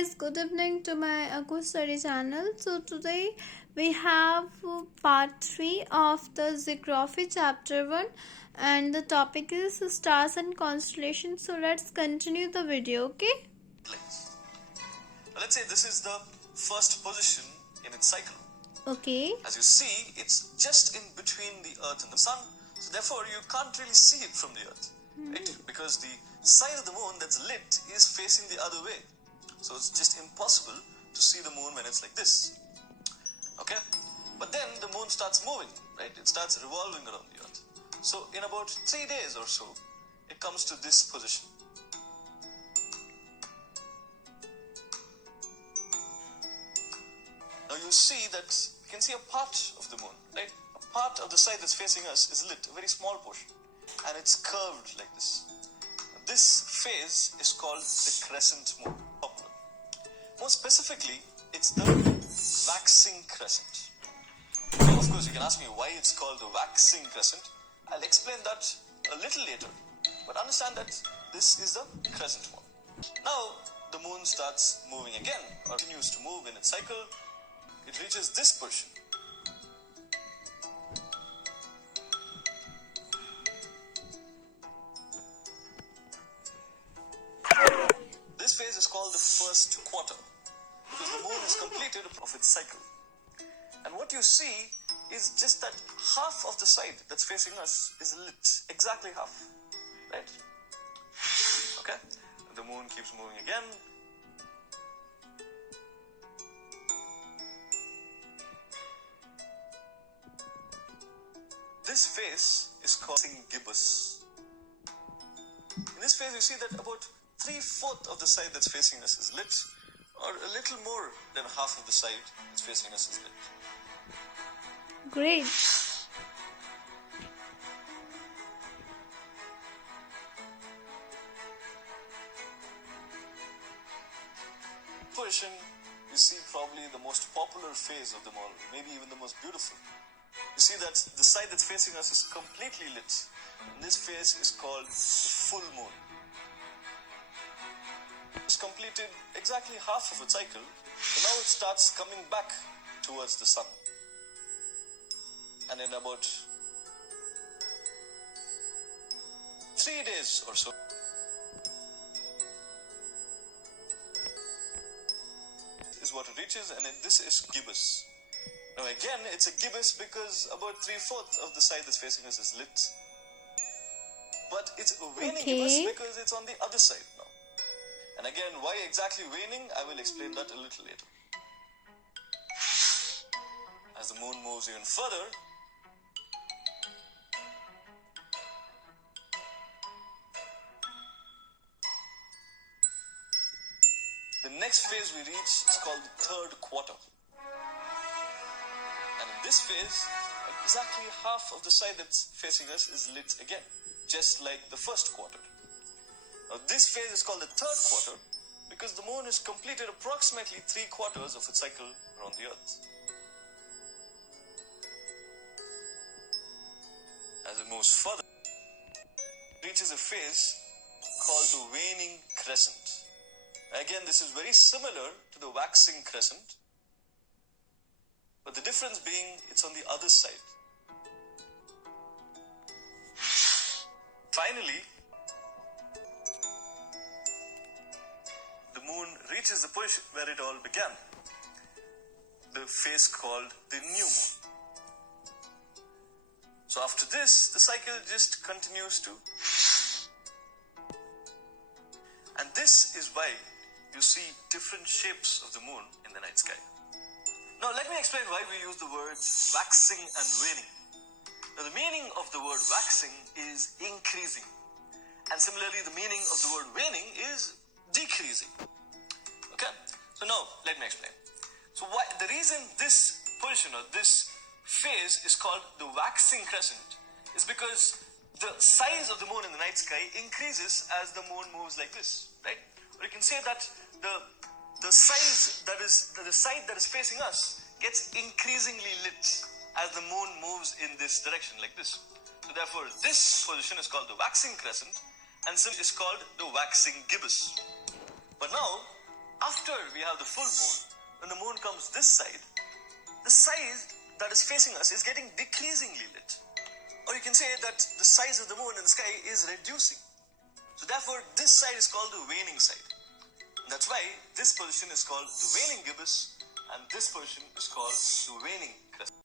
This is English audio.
guys, good evening to my Aku Study channel. So today we have part 3 of the Geography chapter 1 and the topic is stars and constellations. So let's continue the video, okay? Let's say this is the first position in its cycle. Okay. As you see, it's just in between the Earth and the Sun, so therefore you can't really see it from the Earth, right? Because the side of the moon that's lit is facing the other way. So it's just impossible to see the moon when it's like this. Okay? But then the moon starts moving, right? It starts revolving around the Earth. So in about 3 days or so, it comes to this position. Now you see that you can see a part of the moon, right? A part of the side that's facing us is lit, a very small portion, and it's curved like this. This phase is called the crescent moon. More specifically, it's the waxing crescent. Now, of course, you can ask me why it's called the waxing crescent. I'll explain that a little later, but understand that this is the crescent moon. Now, the moon starts moving again, or continues to move in its cycle. It reaches this position. This phase is called the first quarter because the moon has completed of its cycle. And what you see is just that half of the side that's facing us is lit. Exactly half. Right? Okay? The moon keeps moving again. This phase is called waxing gibbous. In this phase, you see that about 3/4 of the side that's facing us is lit, or a little more than half of the side that's facing us is lit. Great. Position, you see probably the most popular phase of them all, maybe even the most beautiful. You see that the side that's facing us is completely lit. And this phase is called the full moon. It's completed exactly half of its cycle, so now it starts coming back towards the sun. And in about 3 days or so, is what it reaches, and then this is gibbous. Now again, it's a gibbous because about 3/4 of the side that's facing us is lit. But it's a waning gibbous because it's on the other side now. And again, why exactly waning, I will explain that a little later. As the moon moves even further, the next phase we reach is called the third quarter. And in this phase, exactly half of the side that's facing us is lit again, just like the first quarter. Now this phase is called the third quarter because the moon has completed approximately 3/4 of its cycle around the Earth. As it moves further, it reaches a phase called the waning crescent. Again, this is very similar to the waxing crescent, but the difference being it's on the other side. Finally, the moon reaches the position where it all began, the phase called the new moon. So after this, the cycle just continues to. And this is why you see different shapes of the moon in the night sky. Now let me explain why we use the words waxing and waning. Now the meaning of the word waxing is increasing. And similarly, the meaning of the word waning is decreasing. Okay? So now, let me explain. So the reason this position or this phase is called the waxing crescent is because the size of the moon in the night sky increases as the moon moves like this, right? Or you can say that the size that is the side that is facing us gets increasingly lit as the moon moves in this direction like this. So therefore, this position is called the waxing crescent, and is called the waxing gibbous. But now, after we have the full moon, when the moon comes this side, the size that is facing us is getting decreasingly lit. Or you can say that the size of the moon in the sky is reducing. So therefore, this side is called the waning side. And that's why this position is called the waning gibbous, and this position is called the waning crescent.